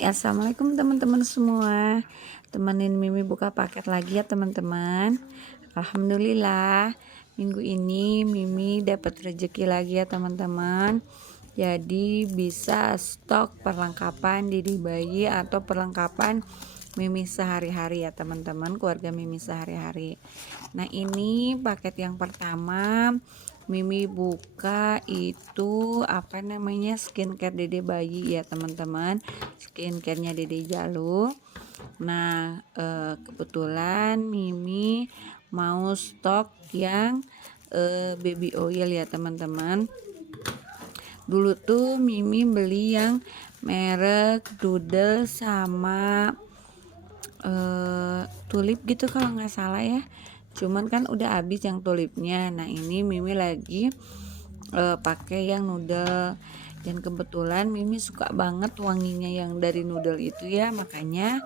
Assalamualaikum teman-teman semua. Temenin Mimi buka paket lagi ya teman-teman. Alhamdulillah, minggu ini Mimi dapat rezeki lagi ya teman-teman. Jadi bisa stok perlengkapan Didi bayi atau perlengkapan Mimi sehari-hari ya teman-teman, keluarga Mimi sehari-hari. Nah, ini paket yang pertama Mimi buka itu apa namanya, skincare Dede bayi ya teman-teman, skincarenya Dede Jalu. Nah, kebetulan Mimi mau stok yang baby oil ya teman-teman. Dulu tuh Mimi beli yang merek Doodle sama tulip gitu kalau nggak salah ya. Cuman kan udah habis yang tulipnya. Nah, ini Mimi lagi pakai yang noodle, dan kebetulan Mimi suka banget wanginya yang dari noodle itu ya, makanya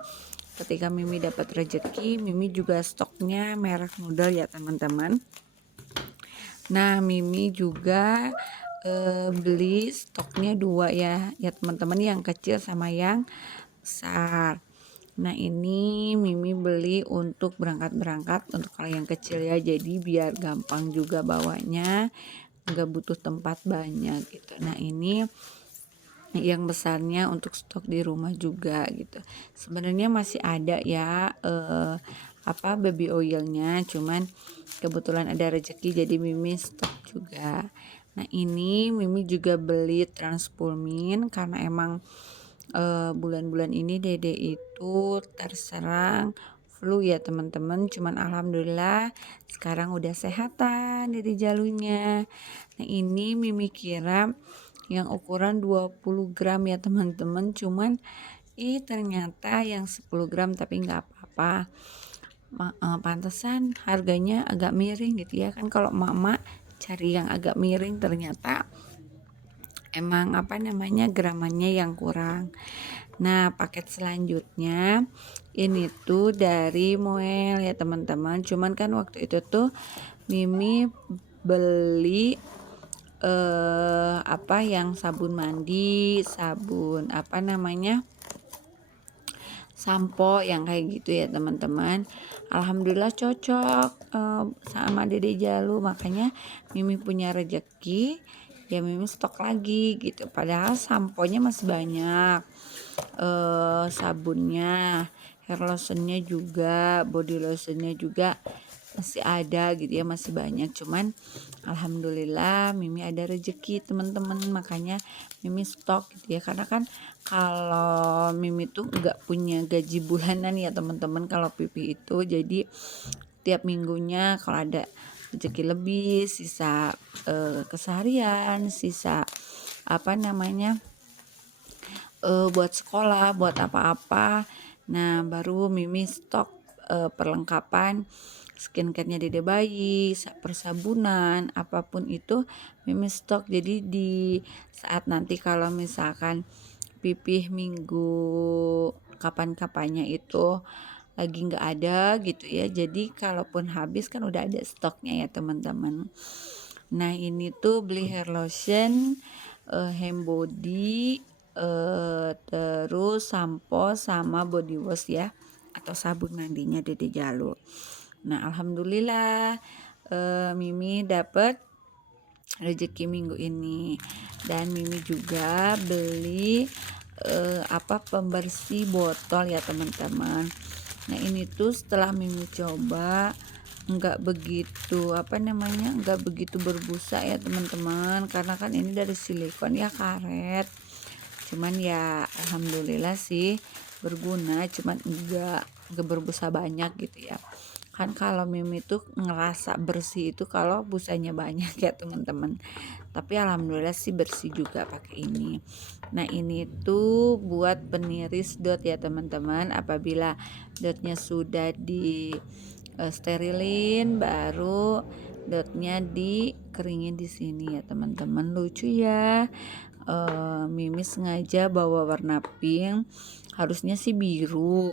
ketika Mimi dapat rezeki Mimi juga stoknya merek noodle ya teman-teman. Nah, Mimi juga beli stoknya dua ya teman-teman, yang kecil sama yang besar. Nah, ini Mimi beli untuk berangkat-berangkat untuk kalau yang kecil ya, jadi biar gampang juga bawanya, nggak butuh tempat banyak gitu. Nah, ini yang besarnya untuk stok di rumah juga gitu. Sebenarnya masih ada ya baby oilnya, cuman kebetulan ada rezeki jadi Mimi stok juga. Nah, ini Mimi juga beli Transpulmin karena emang bulan-bulan ini Dede itu terserang flu ya teman-teman. Cuman alhamdulillah sekarang udah sehatan Dede Jalunya. Nah, ini Mimi kira yang ukuran 20 gram ya teman-teman, cuman ternyata yang 10 gram, tapi nggak apa-apa. Pantesan harganya agak miring gitu ya kan, kalau mama cari yang agak miring ternyata emang gramannya yang kurang. Nah, paket selanjutnya ini tuh dari Moel ya teman-teman. Cuman kan waktu itu tuh Mimi beli yang sabun mandi, sabun sampo yang kayak gitu ya teman-teman. Alhamdulillah cocok sama Dede Jalu, makanya Mimi punya rezeki ya, Mimi stok lagi gitu. Padahal samponya masih banyak, sabunnya, hair lotionnya juga, body lotionnya juga masih ada gitu ya, masih banyak. Cuman alhamdulillah Mimi ada rezeki teman-teman, makanya Mimi stok gitu ya, karena kan kalau Mimi tuh nggak punya gaji bulanan ya teman-teman kalau pipi itu, jadi tiap minggunya kalau ada rezeki lebih, sisa keseharian, sisa buat sekolah, buat apa-apa. Nah, baru Mimi stok perlengkapan skincarenya Dede bayi, persabunan, apapun itu Mimi stok. Jadi di saat nanti kalau misalkan pipih minggu kapan-kapannya itu lagi nggak ada gitu ya, jadi kalaupun habis kan udah ada stoknya ya teman-teman. Nah, ini tuh beli hair lotion, hand body, terus sampo sama body wash ya, atau sabun mandinya Dede Jalu. Nah, alhamdulillah Mimi dapet rezeki minggu ini, dan Mimi juga beli pembersih botol ya teman-teman. Nah, ini tuh setelah Mimi coba nggak begitu nggak begitu berbusa ya teman-teman, karena kan ini dari silikon ya, karet. Cuman ya alhamdulillah sih berguna, cuman enggak berbusa banyak gitu ya. Kan kalau Mimi tuh ngerasa bersih itu kalau busanya banyak ya teman-teman. Tapi alhamdulillah sih bersih juga pakai ini. Nah, ini tuh buat peniris dot ya teman-teman. Apabila dotnya sudah di sterilin, baru dotnya dikeringin di sini ya teman-teman. Lucu ya. Mimi sengaja bawa warna pink, harusnya sih biru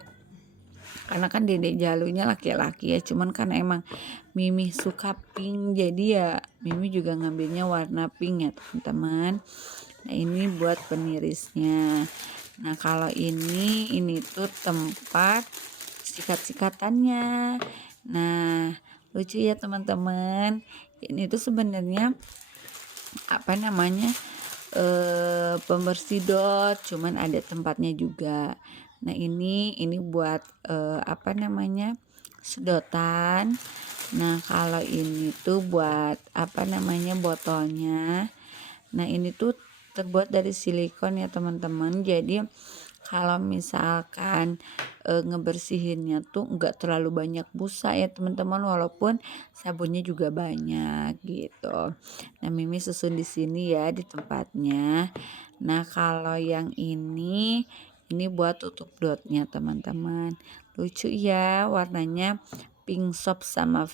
karena kan Dede Jalunya laki-laki ya, cuman karena emang Mimi suka pink, jadi ya Mimi juga ngambilnya warna pink ya teman-teman. Nah, ini buat penirisnya. Nah kalau ini tuh tempat sikat-sikatannya. Nah lucu ya teman-teman, ini tuh sebenarnya apa namanya, pembersih dot, cuman ada tempatnya juga. Nah ini buat, apa namanya, sedotan. Nah kalau ini tuh buat apa namanya, botolnya. Nah ini tuh terbuat dari silikon ya teman-teman, jadi kalau misalkan ngebersihinnya tuh nggak terlalu banyak busa ya teman-teman, walaupun sabunnya juga banyak gitu. Nah Mimi susun di sini ya di tempatnya. Nah kalau yang ini buat tutup dotnya teman-teman, lucu ya warnanya, pink soft sama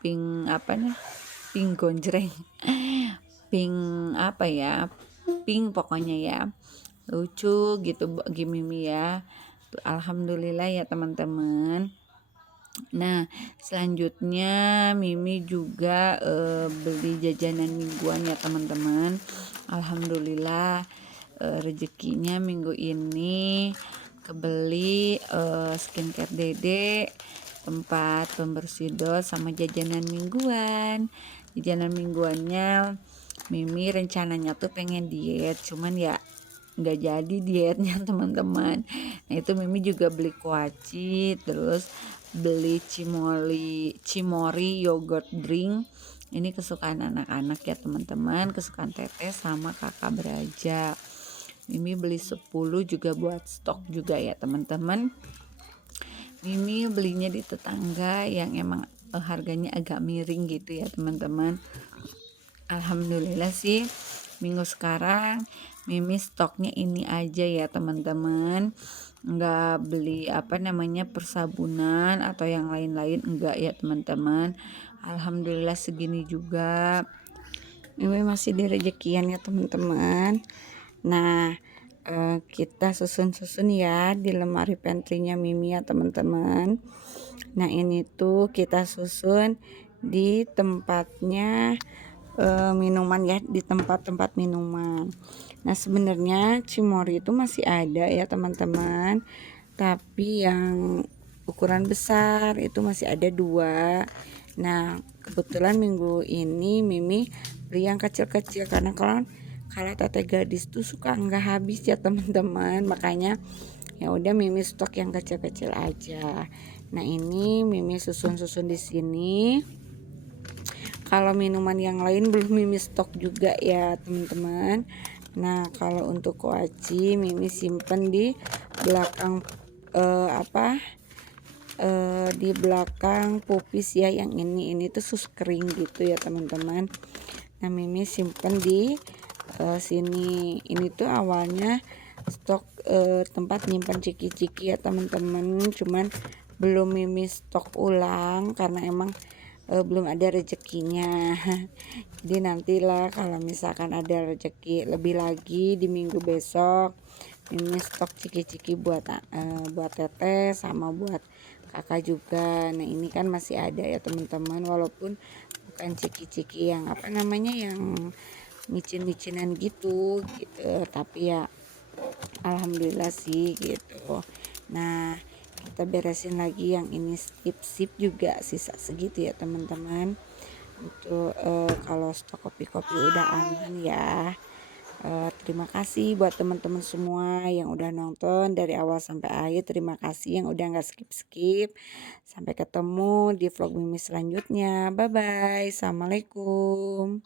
pink apa nih, pink gonjreng, pink apa ya, pink pokoknya ya, lucu gitu bagi Mimi ya. Alhamdulillah ya teman-teman. Nah selanjutnya Mimi juga beli jajanan mingguan ya teman-teman. Alhamdulillah rezekinya minggu ini kebeli skincare Dede, tempat pembersih dos, sama jajanan mingguan. Jajanan mingguannya Mimi rencananya tuh pengen diet, cuman ya nggak jadi dietnya teman-teman. Nah itu Mimi juga beli kuaci, terus beli cimori yogurt drink. Ini kesukaan anak-anak ya teman-teman, kesukaan teteh sama kakak beraja. Mimi beli 10 juga buat stok juga ya teman-teman. Mimi belinya di tetangga yang emang harganya agak miring gitu ya teman-teman. Alhamdulillah sih minggu sekarang Mimi stoknya ini aja ya teman-teman, nggak beli apa namanya persabunan atau yang lain-lain, enggak ya teman-teman. Alhamdulillah segini juga Mimi masih di rezekian ya teman-teman. Nah kita susun-susun ya di lemari pantrynya Mimi ya teman-teman. Nah ini tuh kita susun di tempatnya minuman ya, di tempat-tempat minuman. Nah sebenarnya cimori itu masih ada ya teman-teman, tapi yang ukuran besar itu masih ada 2. Nah kebetulan minggu ini Mimi beli yang kecil-kecil, karena kalau teteh gadis tuh suka nggak habis ya teman-teman, makanya ya udah Mimi stok yang kecil-kecil aja. Nah ini Mimi susun-susun di sini. Kalau minuman yang lain belum Mimi stok juga ya teman-teman. Nah kalau untuk kuaci Mimi simpen di belakang di belakang pupis ya, yang ini tuh sus kering gitu ya teman-teman. Nah Mimi simpen di sini. Ini tuh awalnya stok tempat nyimpan ciki-ciki ya teman-teman, cuman belum Mimi stok ulang karena emang belum ada rezekinya. Jadi nantilah kalau misalkan ada rezeki lebih lagi di minggu besok Mimi stok ciki-ciki buat teteh sama buat kakak juga. Nah ini kan masih ada ya teman-teman, walaupun bukan ciki-ciki yang apa namanya, yang micin-micinan gitu tapi ya alhamdulillah sih gitu. Nah kita beresin lagi yang ini, sip juga sisa segitu ya teman-teman. Untuk kalau stok kopi-kopi udah aman ya. Terima kasih buat teman-teman semua yang udah nonton dari awal sampai akhir. Terima kasih yang udah nggak skip-skip. Sampai ketemu di vlog Mimi selanjutnya. Bye bye. Assalamualaikum.